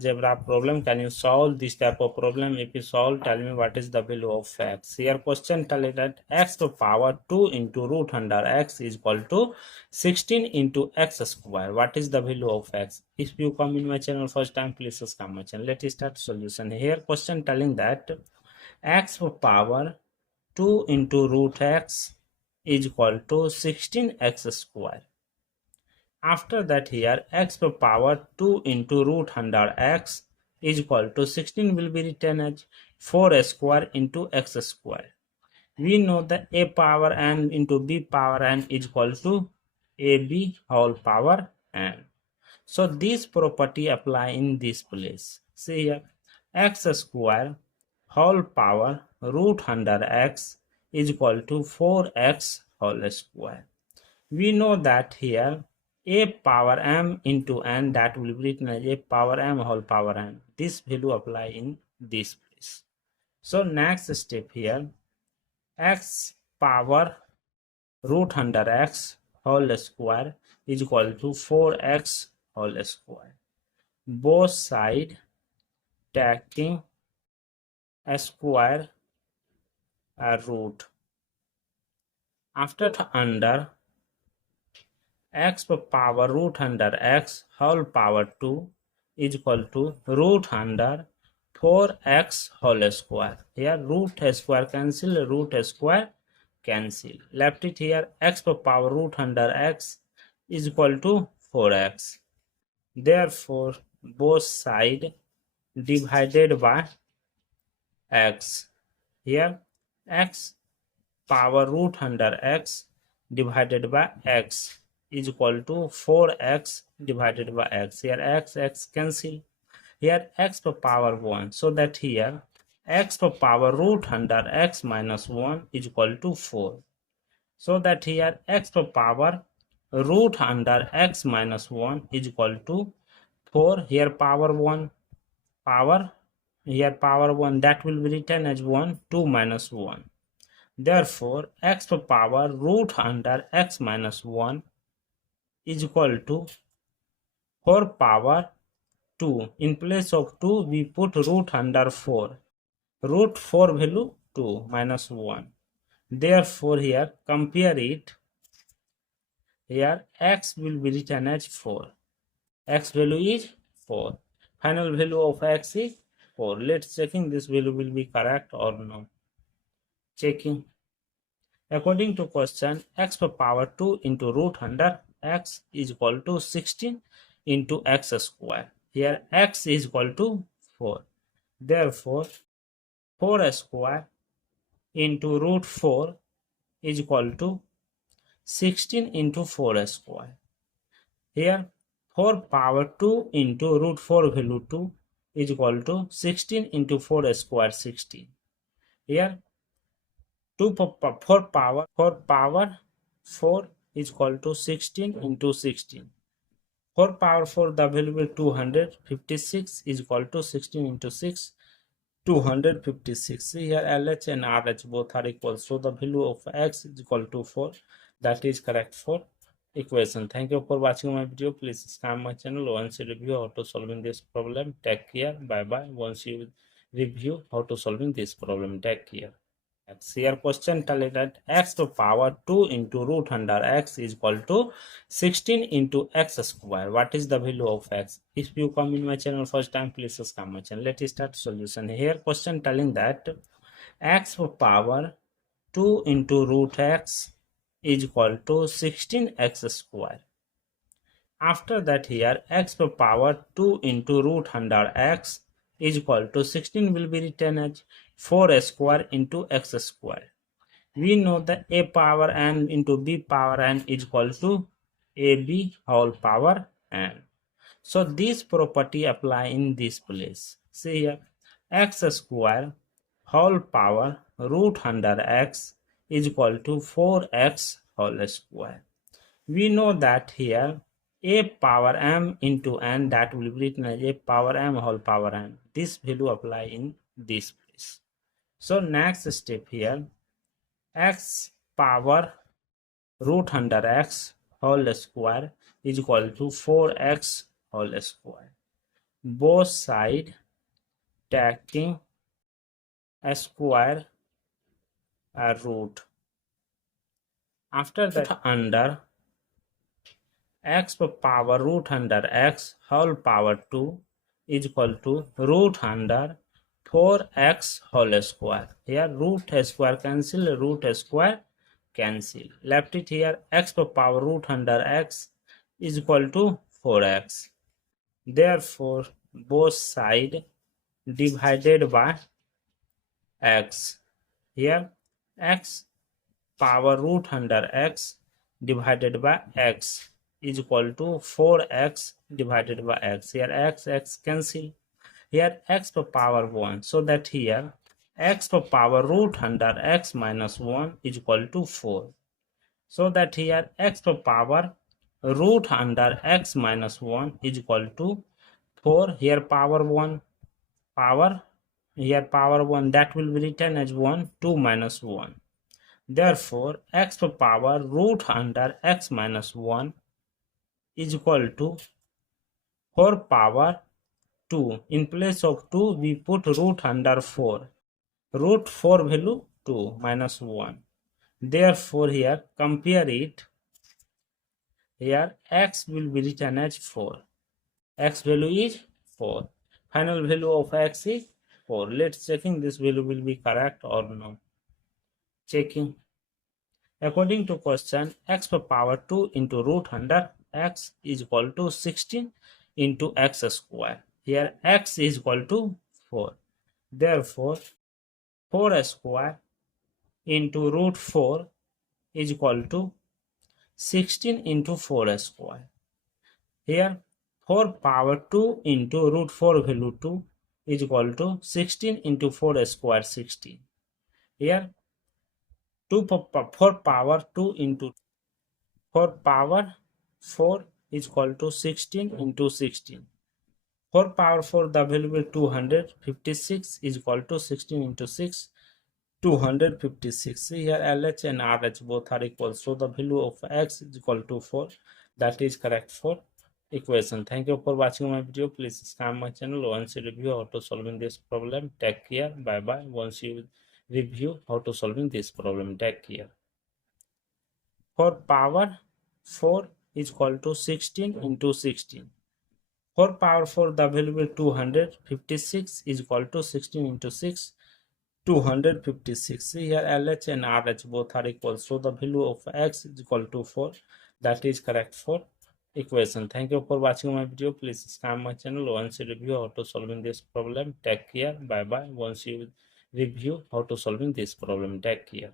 algebra problem. Can you solve this type of problem? If you solve, tell me what is the value of x. Here question tell it that x to power 2 into root under x is equal to 16 into x square. What is the value of x? If you come in my channel first time, please subscribe my channel. Let's start solution. Here question telling that x to power 2 into root x is equal to 16x square. After that, here x to power 2 into root under x is equal to 16 will be written as 4 square into x square. We know that a power n into b power n is equal to ab whole power n. So this property apply in this place. See here, x square whole power root under x is equal to 4x whole square. We know that here a power m into n, that will be written as a power m whole power n. This value apply in this place. So next step here, x power root under x whole square is equal to 4x whole square. Both side taking a square a root. After under x power root under x whole power 2 is equal to root under 4x whole square. Here root square cancel, root square cancel. Left it here, x power root under x is equal to 4x. Therefore both side divided by x. Here x power root under x divided by x is equal to 4x divided by x. Here x cancel. Here x power 1. So that here x power root under x minus 1 is equal to 4. So that here x power root under x minus 1 is equal to 4. Here power 1, power, here power 1, that will be written as 1, 2 minus 1. Therefore x power root under x minus 1 is equal to 4 power 2. In place of 2 we put root under 4. Root 4 value 2 minus 1. Therefore here compare it. Here x will be written as 4. X value is 4. Final value of x is 4. Let's checking this value will be correct or no. Checking. According to question, x power 2 into root under x is equal to 16 into x square. Here x is equal to 4. Therefore 4 square into root 4 is equal to 16 into 4 square. Here 4 power 2 into root 4 value 2 is equal to 16 into 4 square 16. Here 4 power 4 is equal to 16 into 16. 4 power 4, the value will 256 is equal to 16 into 6, 256. Here LH and RH both are equal. So the value of x is equal to 4. That is correct for equation. Thank you for watching my video. Please subscribe my channel. Once you review how to solving this problem, take care. Bye bye. Once you review how to solving this problem, take care. Here question tell it that x to power 2 into root under x is equal to 16 into x square. What is the value of x? If you come in my channel first time, please subscribe my channel. Let's start solution. Here question telling that x to power 2 into root x is equal to 16x square. After that here x to power 2 into root under x is equal to 16 will be written as 4 square into x square. We know that a power n into b power n is equal to ab whole power n. So this property apply in this place. See here, x square whole power root under x is equal to 4x whole square. We know that here a power m into n, that will be written as a power m whole power n. This value apply in this place. So next step here, x power root under x whole square is equal to 4x whole square. both side taking a square a root. After that, under x power root under x whole power 2 is equal to root under 4x whole square. Here root square cancel, root square cancel. Left it here, x power root under x is equal to 4x. Therefore, both side divided by x. Here x power root under x divided by x is equal to 4x divided by x. Here x cancel. Here x power 1. So that here x power root under x minus 1 is equal to 4. So that here x power root under x minus 1 is equal to 4. Here power 1, power, here power 1, that will be written as 1, 2 minus 1. Therefore, x power root under x minus 1 is equal to 4 power 2. In place of 2, we put root under 4. Root 4 value 2 minus 1. Therefore, here compare it. Here x will be written as 4. X value is 4. Final value of x is 4. Let's checking this value will be correct or no. Checking. According to question, x power 2 into root under x is equal to 16 into x square. Here x is equal to 4. Therefore, 4 square into root 4 is equal to 16 into 4 square. Here 4 power 2 into root 4 value 2 is equal to 16 into 4 square 16. Here 4 power 2 into 4 power 4 is equal to 16 into 16. 4 power 4, the value will 256 is equal to 16 into 6, 256. See here LH and RH both are equal. So the value of x is equal to 4. That is correct for equation. Thank you for watching my video. Please subscribe my channel. Once you review how to solving this problem, take care. Bye bye. Once you review how to solving this problem, take care. 4 power 4 is equal to 16 into 16. 4 power 4, the value will 256 is equal to 16 into 6, 256. See here LH and RH both are equal. So the value of x is equal to 4. That is correct for equation. Thank you for watching my video. Please subscribe my channel. Once you review how to solving this problem, take care. Bye bye. Once you review how to solving this problem, take care.